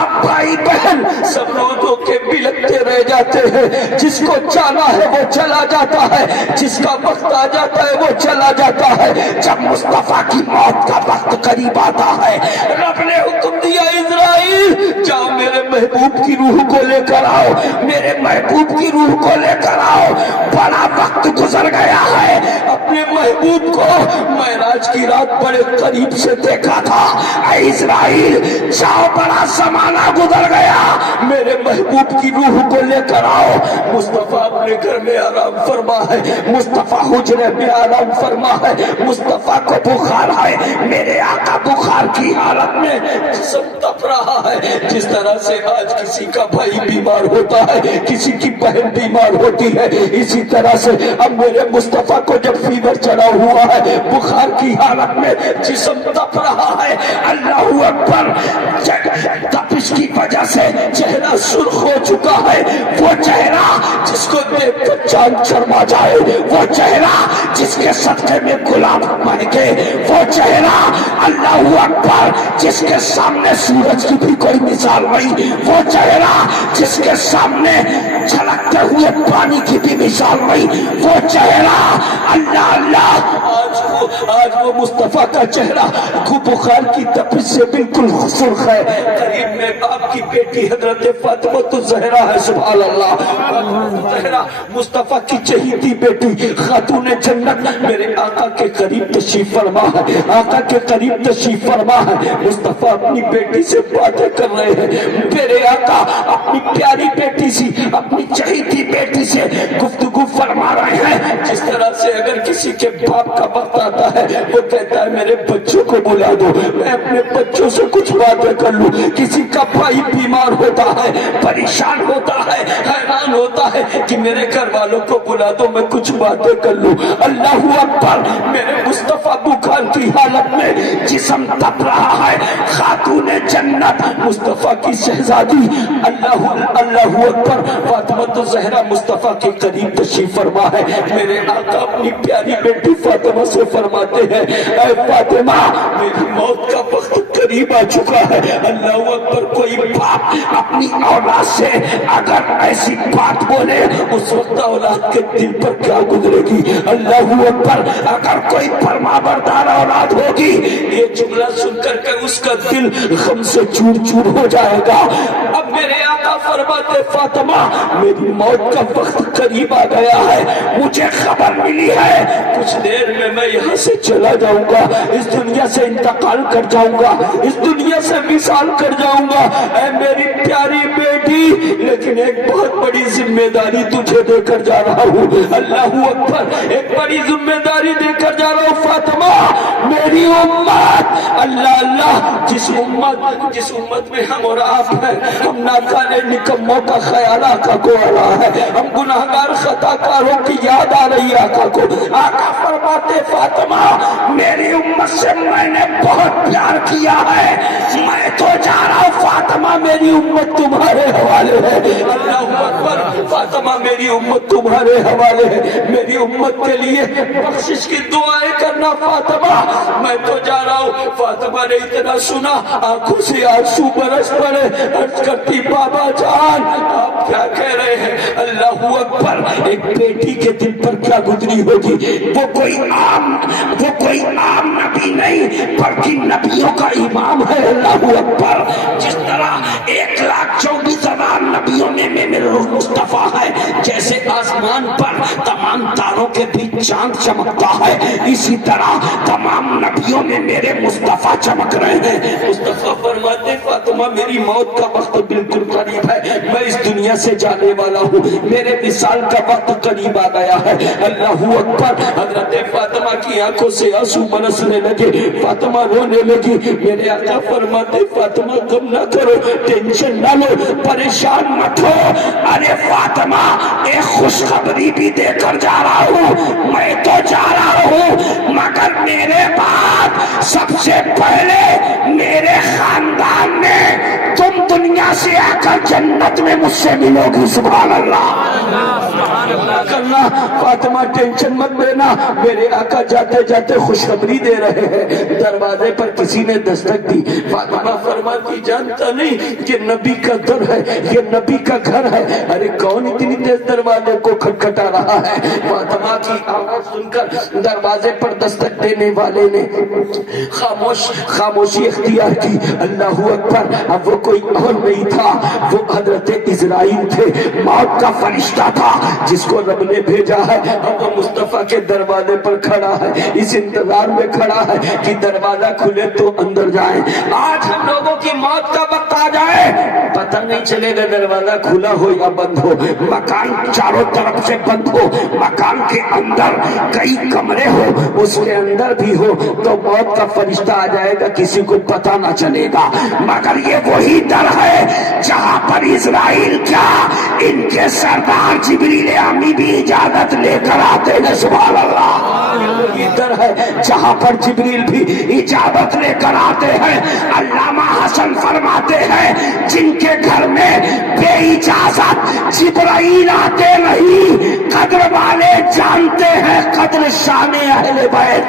باپ بھائی بہن سب روزوں کے بلکتے رہ جاتے ہیں. جس کو جانا ہے وہ چلا جاتا ہے, جس کا وقت آ جاتا ہے وہ چلا جاتا ہے. جب مصطفیٰ کی موت کا وقت قریب آتا ہے, رب نے حکم دیا اسرائیل جاؤ میرے محبوب کی روح کو لے کر آؤ, میرے محبوب کی روح کو لے کر آؤ. بڑا وقت گزر گیا ہے, اپنے محبوب کو معراج کی رات بڑے قریب سے دیکھا تھا. اے اسرائیل جاؤ بڑا زمانہ گزر گیا, میرے محبوب کی روح کو لے کر آؤ. مصطفیٰ اپنے گھر میں آرام فرما ہے, مصطفیٰ حجرے میں آرام فرما ہے, مصطفیٰ کو بخار ہے, میرے آقا بخار کی حالت میں جسم تپ رہا ہے. جس طرح سے آج کسی کا بھائی بیمار ہوتا ہے, کسی کی بہن بیمار ہوتی ہے, اسی طرح سے اب میرے مصطفیٰ کو جب فیور چڑھا ہوا ہے, بخار کی حالت میں جسم تپ رہا ہے. اللہ اکبر, تپش کی وجہ سے چہرہ سرخ ہو چکا ہے. وہ چہرہ جس کو دیکھ کر چاند شرما جائے, وہ چہرہ جس کے صدقے میں گلاب مہکے, وہ چہرہ اللہ اکبر جس کے سامنے سورج کی بھی کوئی مثال نہیں, وہ چہرہ جس کے سامنے جھلکتے ہوئے پانی کی بھی مثال نہیں, وہ چہرہ اللہ اللہ. آج وہ مصطفیٰ کا چہرہ بخار کی تپش سے بالکل سرخ ہے. قریب میں آپ کی بیٹی حضرت فاطمہ الزہرا ہے, سبحان اللہ. زہرا مصطفیٰ کی چہیتی بیٹی خاتون جنت میرے آقا کے قریب تشریف فرما ہے, آقا کے قریب تشریف فرما ہے. مصطفیٰ اپنی بیٹی سے باتیں کر رہے ہیں, میرے آقا اپنی پیاری بیٹی سی, اپنی چہیتی بیٹی سے گفتگو فرما رہے ہیں. جس طرح سے اگر کسی کے باپ کا وقت آتا ہے وہ کہتا ہے میرے بچوں کو بلا دو, میں اپنے بچوں سے کچھ باتیں کر لوں. کسی کا بھائی بیمار ہوتا ہے, پریشان ہوتا ہے, حیران ہوتا ہے کہ میرے گھر والوں کو بلا دو میں کچھ باتیں کر لوں. اللہ اکبر, میرے مصطفیٰ بخار کی حالت میں جسم تپ رہا ہے. خاتون جنت مصطفیٰ کی شہزادی اللہ اکبر فاطمہ الزہرا مصطفیٰ کے قریب تشریف فرما ہے. میرے آقا اپنی پیاری بیٹی فاطمہ سے فرماتے ہیں اے فاطمہ میری موت کا وقت قریب آ چکا ہے. اللہ اکبر, کوئی باپ اپنی اولاد سے اگر ایسی بات بولے اس وقت اولاد کے دل پر کیا گزرے گی. اللہ اکبر, اگر کوئی فرما بردار اولاد ہوگی یہ جملہ سن کر کے اس کا دل غم سے چور چور ہو جائے گا. اب میرے آقا فرماتے فاطمہ میری موت کا وقت قریب آ گیا ہے, مجھے خبر ملی ہے کچھ دیر میں یہاں سے چلا جاؤں گا, اس دنیا سے انتقال کر جاؤں گا, اس دنیا سے وصال کر جاؤں گا. اے میری پیاری بیٹی, لیکن ایک بہت بڑی ذمہ داری تجھے دے کر جا رہا ہوں. اللہ اکبر, ایک بڑی ذمہ داری دے کر جا رہا ہوں فاطمہ. میری امت, اللہ اللہ, جس امت میں ہم اور آپ ہیں, ہم ناکارے نکموں کا خیال آقا کو آ رہا ہے, ہم گناہگار خطا کاروں کی یاد آ رہی ہے آقا کو. آقا فرماتے فاطمہ میری امت سے میں نے بہت پیار کیا ہے, میں تو جا رہا ہوں. فاطمہ میری امت تمہارے حوالے ہے. اللہ اکبر, فاطمہ میری امت تمہارے حوالے ہے. میری امت کے لیے بخشش کی دعائیں کرنا فاطمہ, میں تو جا رہا ہوں. فاطمہ نے اتنا سنا آنکھوں سے آنسو برس پڑے, عرض کرتی بابا جان آپ کیا کہہ رہے ہیں. اللہ اکبر, ایک بیٹی کے دل پر کیا گزری ہوگی. وہ کوئی عام نبی نہیں بلکہ نبیوں کا امام ہے. اللہ اکبر, جس طرح 1,24,000 نبیوں میں میرے مصطفیٰ ہے, جیسے آسمان پر تمام تاروں کے بیچ چاند چمکتا ہے, اسی طرح تمام نبیوں میں میرے مصطفیٰ چمک رہے ہیں. مصطفیٰ فرماتے فاطمہ میری موت کا وقت بالکل قریب ہے, میں اس دنیا سے جانے والا ہوں, میرے وصال کا وقت قریب آ گیا ہے. اللہ اکبر, حضرت فاطمہ کی آنکھوں سے آنسو برسنے لگے, فاطمہ رونے لگی. میرے آقا فرماتے فاطمہ غم نہ کرو, ٹینشن نہ لو, پریشان مت ہو. ارے فاطمہ ایک خوشخبری بھی دے کر جا رہا ہوں, میں تو جا رہا ہوں مگر میرے بعد سب سے پہلے میرے خاندان میں تم دنیا سے آ کر کر جنت میں مجھ سے ملوگی. سبحان اللہ. کرنا فاطمہ ٹینشن مت لینا، میرے آقا جاتے جاتے خوشخبری دے رہے ہیں. دروازے پر کسی نے دستک دی. فاطمہ فرماتی جانتا نہیں کہ نبی کا در ہے، یہ نبی کا گھر ہے. ارے کون اتنی تیز دروازے کو کھٹکھٹا رہا ہے؟ فاطمہ کی آواز سن کر دروازے پر دستک دینے والے نے خاموشی اختیار کی. اللہ اکبر. اب وہ کوئی اور نہیں تھا، وہ حضرت اسرائیل تھے، موت کا فرشتہ تھا جس کو رب نے بھیجا ہے. اب وہ مصطفیٰ کے دروازے پر کھڑا ہے، اس انتظار میں کھڑا ہے کہ دروازہ کھلے تو اندر جائیں. آج ہم لوگوں کی موت کا وقت آ جائے، پتہ نہیں چلے گا دروازہ کھلا ہو یا بند ہو. مکان چاروں طرف سے بند ہو، مکان کے اندر کئی کمرے ہو، اس کے اندر بھی ہو تو موت کا فرشتہ آ جائے گا، کسی کو پتہ نہ چلے گا. مگر یہ وہی در ہے جہاں پر اسرائیل کیا ان کے سردار جبریل امی بھی اجازت لے کر آتے ہیں. سبحان اللہ. وہی در ہے جہاں پر جبریل بھی اجازت لے کر آتے ہیں. علامہ حسن فرماتے ہیں جن کے گھر میں بے اجازت جبرائیل آتے نہیں، قدر والے جانتے ہیں قدر شان اہل بیت.